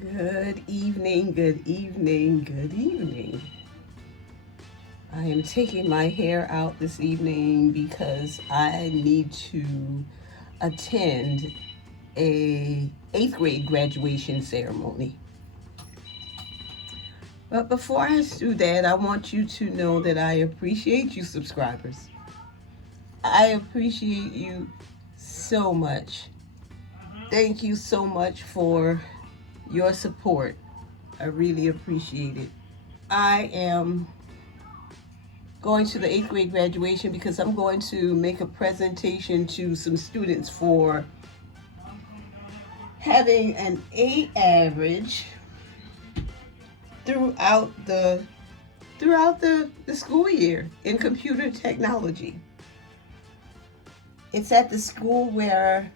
Good evening, good evening, good evening. I am taking my hair out this evening because I need to attend a 8th grade graduation ceremony. But before I do that, I want you to know that I appreciate you subscribers. I appreciate you so much. Thank you so much for your support. I really appreciate it. I am going to the 8th grade graduation because I'm going to make a presentation to some students for having an A average throughout the school year in computer technology. It's at the school where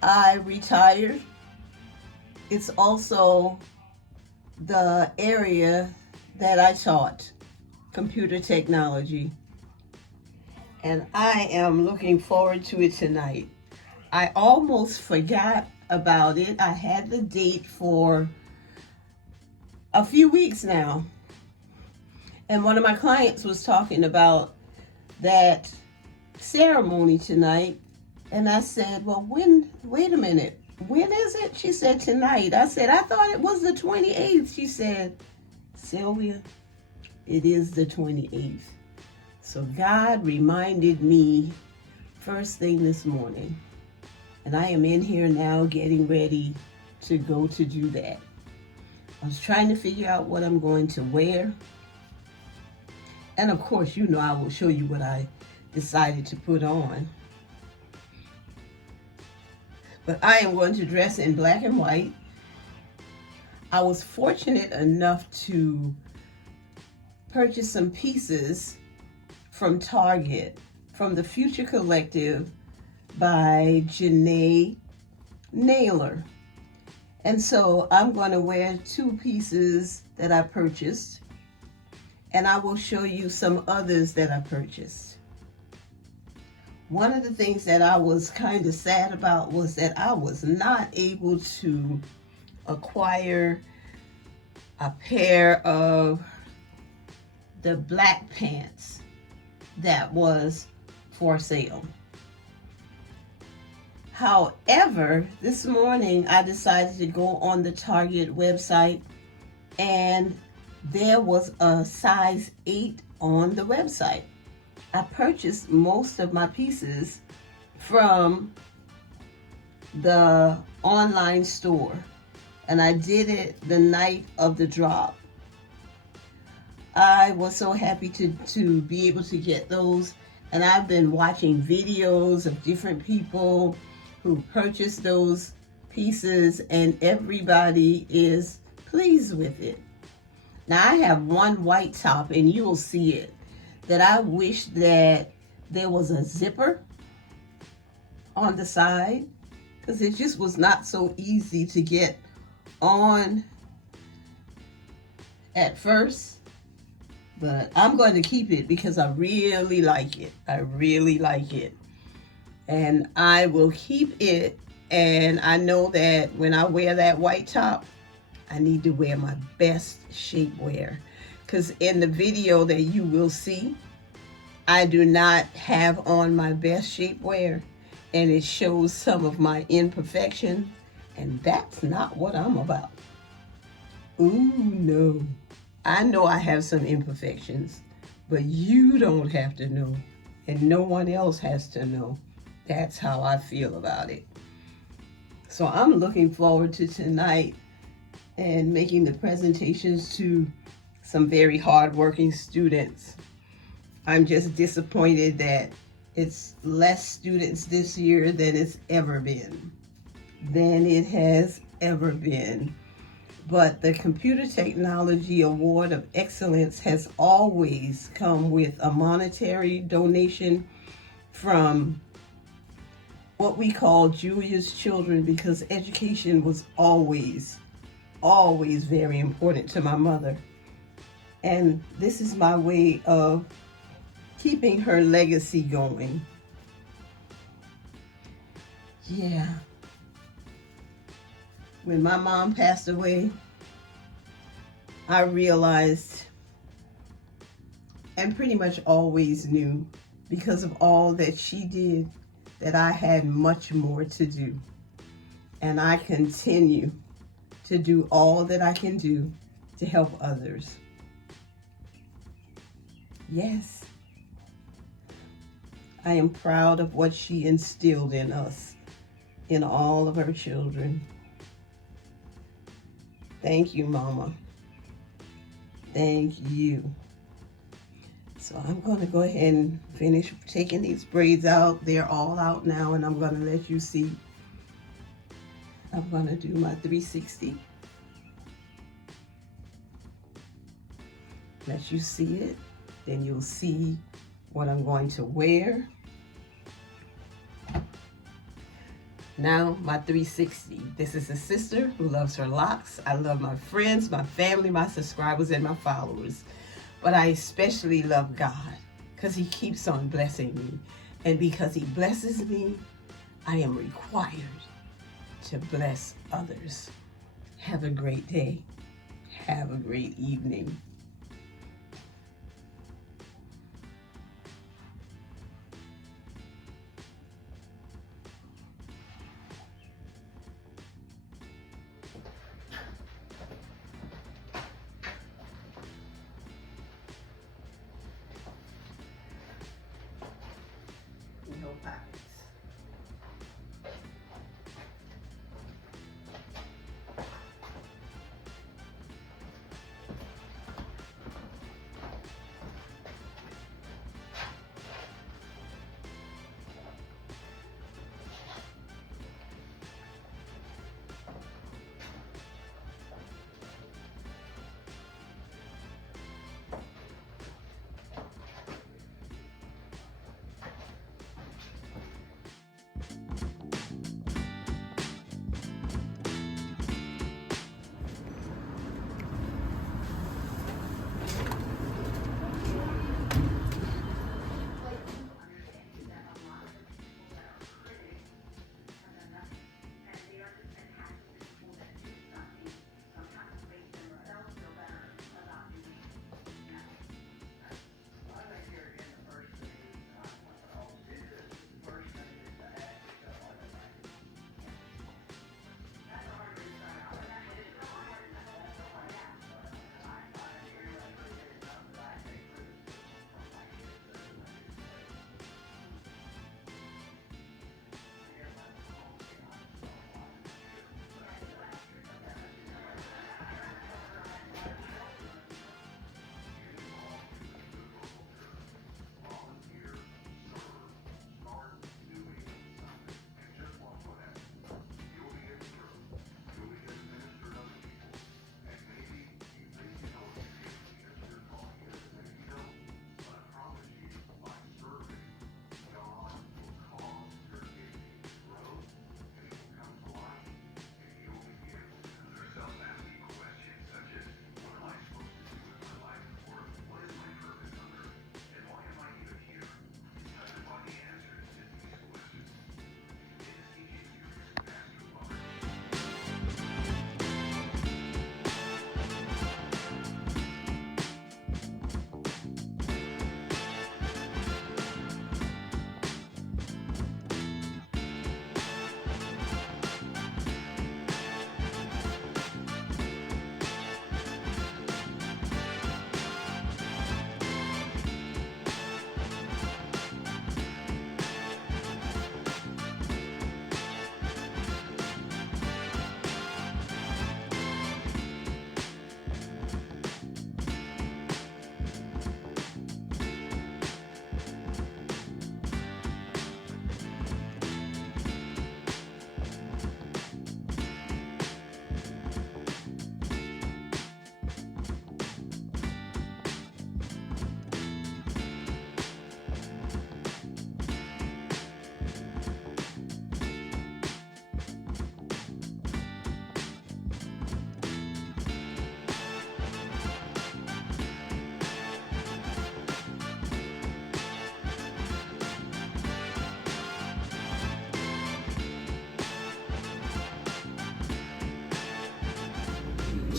I retired. It's also the area that I taught computer technology. And I am looking forward to it tonight. I almost forgot about it. I had the date for a few weeks now. And one of my clients was talking about that ceremony tonight. And I said, well, wait a minute. When is it? She said, tonight. I said, I thought it was the 28th. She said, Sylvia, it is the 28th. So God reminded me first thing this morning. And I am in here now getting ready to go to do that. I was trying to figure out what I'm going to wear. And of course, you know, I will show you what I decided to put on. But I am going to dress in black and white. I was fortunate enough to purchase some pieces from Target, from the Future Collective by Jenee Naylor. And so I'm going to wear 2 pieces that I purchased, and I will show you some others that I purchased. One of the things that I was kind of sad about was that I was not able to acquire a pair of the black pants that was for sale. However, this morning I decided to go on the Target website, and there was a size 8 on the website. I purchased most of my pieces from the online store, and I did it the night of the drop. I was so happy to be able to get those, and I've been watching videos of different people who purchased those pieces, and everybody is pleased with it. Now I have one white top, and you will see it, that I wish that there was a zipper on the side, because it just was not so easy to get on at first. But I'm going to keep it because I really like it. I really like it. And I will keep it. And I know that when I wear that white top, I need to wear my best shapewear. Because in the video that you will see, I do not have on my best shapewear. And it shows some of my imperfections. And that's not what I'm about. Ooh, no. I know I have some imperfections, but you don't have to know, and no one else has to know. That's how I feel about it. So I'm looking forward to tonight and making the presentations to some very hardworking students. I'm just disappointed that it's less students this year than it's ever been, than it has ever been. But the Computer Technology Award of Excellence has always come with a monetary donation from what we call Julia's Children, because education was always very important to my mother. And this is my way of keeping her legacy going. Yeah. When my mom passed away, I realized, and pretty much always knew, because of all that she did, that I had much more to do. And I continue to do all that I can do to help others. Yes, I am proud of what she instilled in us, in all of her children. Thank you, Mama. Thank you. So I'm going to go ahead and finish taking these braids out. They're all out now, and I'm going to let you see. I'm going to do my 360. Let you see it. Then you'll see what I'm going to wear. Now, my 360. This is a sister who loves her locks. I love my friends, my family, my subscribers, and my followers. But I especially love God because He keeps on blessing me. And because He blesses me, I am required to bless others. Have a great day. Have a great evening. No pockets.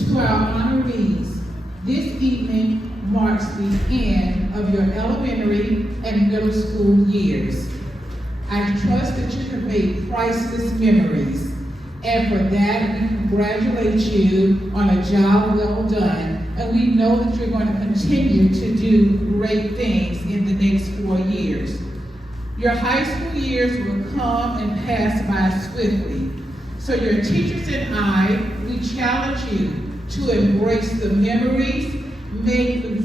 To our honorees, this evening marks the end of your elementary and middle school years. I trust that you have made priceless memories, and for that we congratulate you on a job well done, and we know that you're going to continue to do great things in the next 4 years. Your high school years will come and pass by swiftly, so your teachers and I, we challenge you to embrace the memories, make new